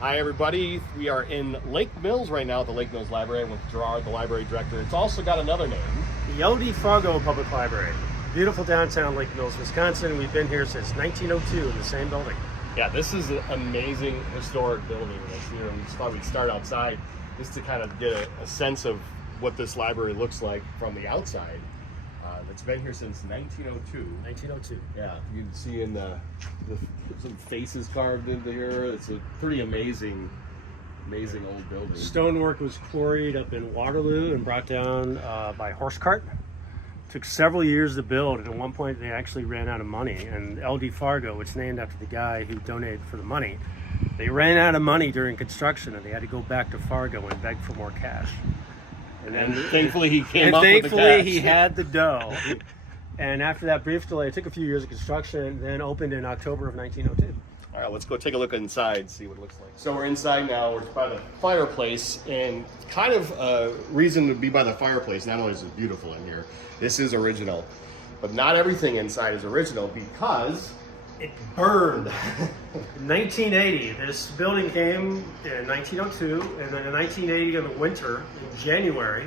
Hi everybody, we are in Lake Mills right now at the Lake Mills Library with Gerard, the library director. It's also got another name. The Fargo Public Library. Beautiful downtown Lake Mills, Wisconsin. We've been here since 1902 in the same building. Yeah, this is an amazing historic building. We just thought we'd start outside just to kind of get a sense of what this library looks like from the outside. It's been here since 1902. 1902. Yeah, you can see in some faces carved into here. It's a pretty amazing old building. Stonework was quarried up in Waterloo and brought down by horse cart. Took several years to build, and at one point they actually ran out of money. And LD Fargo, which is named after the guy who donated for the money, they ran out of money during construction, and they had to go back to Fargo and beg for more cash. And thankfully he came up with the cash. Thankfully he had the dough. And after that brief delay, it took a few years of construction, then opened in October of 1902. All right, let's go take a look inside, see what it looks like. So we're inside now, we're by the fireplace, and kind of a reason to be by the fireplace, not only is it beautiful in here, this is original, but not everything inside is original because it burned. In 1980, this building came in 1902, and then in 1980 in the winter, in January,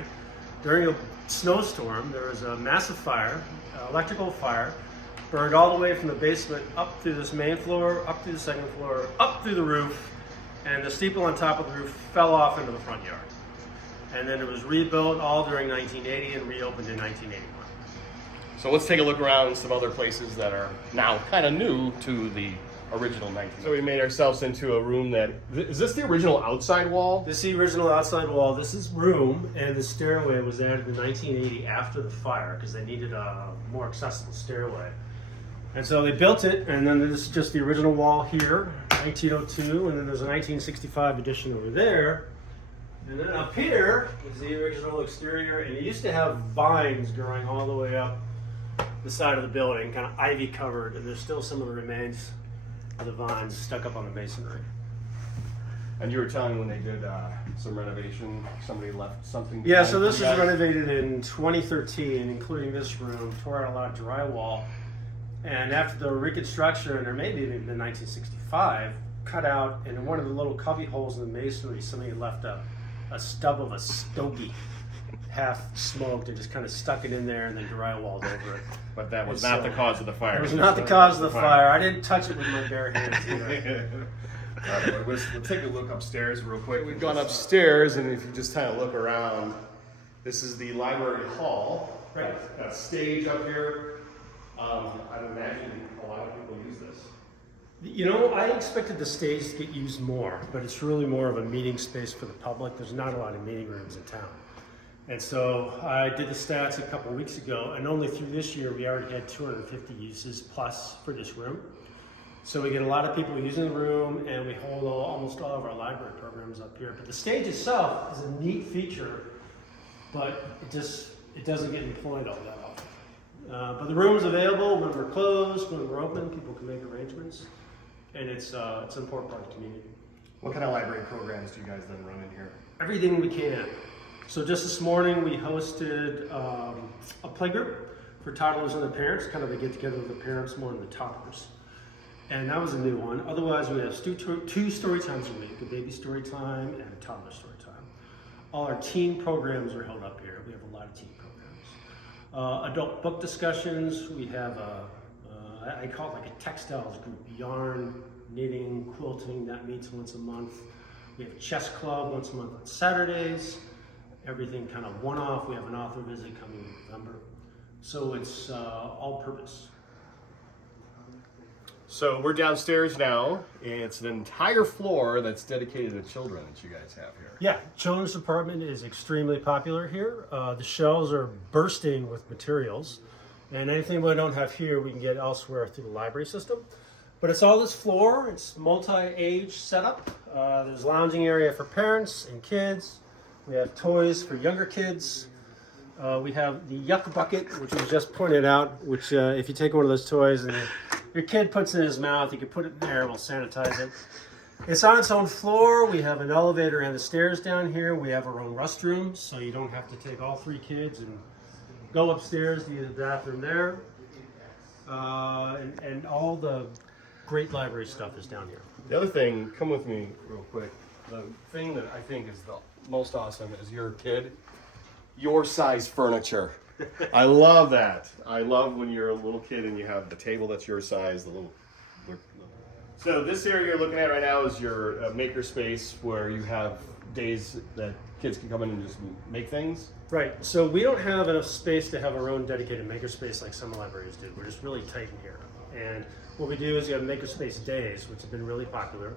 during a snowstorm, there was a massive fire, electrical fire, burned all the way from the basement up through this main floor, up through the second floor, up through the roof, and the steeple on top of the roof fell off into the front yard. And then it was rebuilt all during 1980 and reopened in 1981. So let's take a look around some other places that are now kind of new to the original 19. So we made ourselves into a room that, is this the original outside wall? This is the original outside wall. This is room, and the stairway was added in 1980 after the fire because they needed a more accessible stairway. And so they built it, and then this is just the original wall here, 1902, and then there's a 1965 addition over there. And then up here is the original exterior, and it used to have vines growing all the way up the side of the building, kind of ivy covered, and there's still some of the remains of the vines stuck up on the masonry. And you were telling when they did some renovation, somebody left something. Yeah, so this was renovated in 2013, including this room, tore out a lot of drywall. And after the reconstruction, or maybe even in 1965, cut out, and in one of the little cubby holes in the masonry, somebody left a stub of a stogie, half smoked, and just kind of stuck it in there and then drywalled over it. But that was not the cause of the fire. It was not the cause of the fire. I didn't touch it with my bare hands either. All right, we'll take a look upstairs real quick. We've gone upstairs, and if you just kind of look around, this is the library hall. Right. Got a stage up here. I'd imagine a lot of people use this. You know, I expected the stage to get used more, but it's really more of a meeting space for the public. There's not a lot of meeting rooms in town. And so I did the stats a couple weeks ago, and only through this year we already had 250 uses plus for this room. So we get a lot of people using the room, and we hold almost all of our library programs up here. But the stage itself is a neat feature, but it doesn't get employed all that often. But the room is available when we're closed, when we're open, people can make arrangements, and it's an important part of the community. What kind of library programs do you guys then run in here? Everything we can. So just this morning we hosted a playgroup for toddlers and their parents, kind of a get together with the parents more than the toddlers. And that was a new one. Otherwise we have two story times a week, a baby story time and a toddler story time. All our teen programs are held up here. We have a lot of teen programs. Adult book discussions, we have I call it like a textiles group, yarn, knitting, quilting, that meets once a month. We have a chess club once a month on Saturdays. Everything kind of one-off. We have an author visit coming in November. So it's all purpose. So we're downstairs now. It's an entire floor that's dedicated to children that you guys have here. Yeah, children's department is extremely popular here. The shelves are bursting with materials. And anything we don't have here, we can get elsewhere through the library system. But it's all this floor. It's multi-age setup. There's lounging area for parents and kids. We have toys for younger kids. We have the yuck bucket, which was just pointed out, which if you take one of those toys and your kid puts it in his mouth, you can put it in there, we'll sanitize it. It's on its own floor. We have an elevator and the stairs down here. We have our own restrooms, so you don't have to take all three kids and go upstairs to use the bathroom there. And all the great library stuff is down here. The other thing, come with me real quick. The thing that I think is the most awesome is your kid, your size furniture. I love that. I love when you're a little kid and you have the table that's your size, the little. So this area you're looking at right now is your maker space where you have days that kids can come in and just make things. Right. So we don't have enough space to have our own dedicated makerspace like some libraries do. We're just really tight in here. And what we do is we have makerspace days, which have been really popular.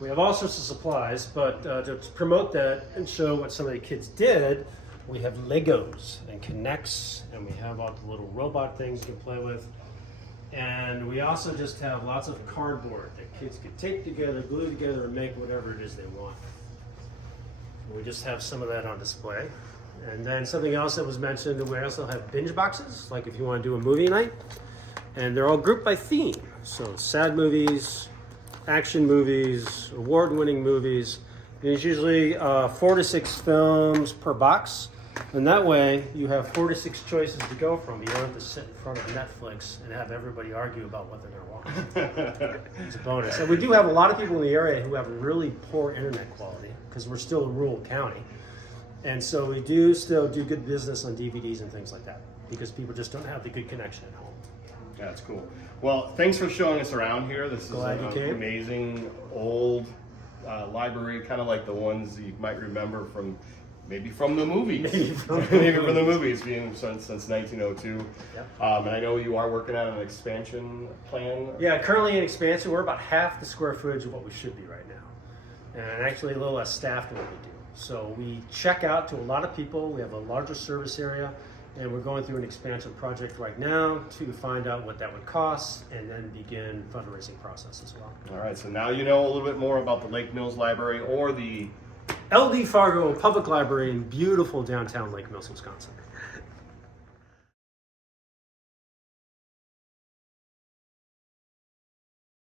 We have all sorts of supplies, but to promote that and show what some of the kids did, we have Legos and Kinects, and we have all the little robot things you can play with. And we also just have lots of cardboard that kids can tape together, glue together, and make whatever it is they want. We just have some of that on display. And then something else that was mentioned, we also have binge boxes, like if you want to do a movie night. And they're all grouped by theme. So sad movies, action movies, award-winning movies. And it's usually 4 to 6 films per box. And that way you have 4 to 6 choices to go from. You don't have to sit in front of Netflix and have everybody argue about what they're going to watch. It's a bonus. And we do have a lot of people in the area who have really poor internet quality because we're still a rural county. And so we do still do good business on DVDs and things like that because people just don't have the good connection at home. Yeah, that's cool. Well, thanks for showing us around here. This is an amazing old library, kind of like the ones you might remember from maybe from the movies. Maybe from the movies, being since 1902. Yep. And I know you are working on an expansion plan. Yeah, currently in expansion, we're about half the square footage of what we should be right now. And actually a little less staff than what we do. So we check out to a lot of people. We have a larger service area. And we're going through an expansion project right now to find out what that would cost and then begin fundraising process as well. All right, so now you know a little bit more about the Lake Mills Library or the LD Fargo Public Library in beautiful downtown Lake Mills, Wisconsin.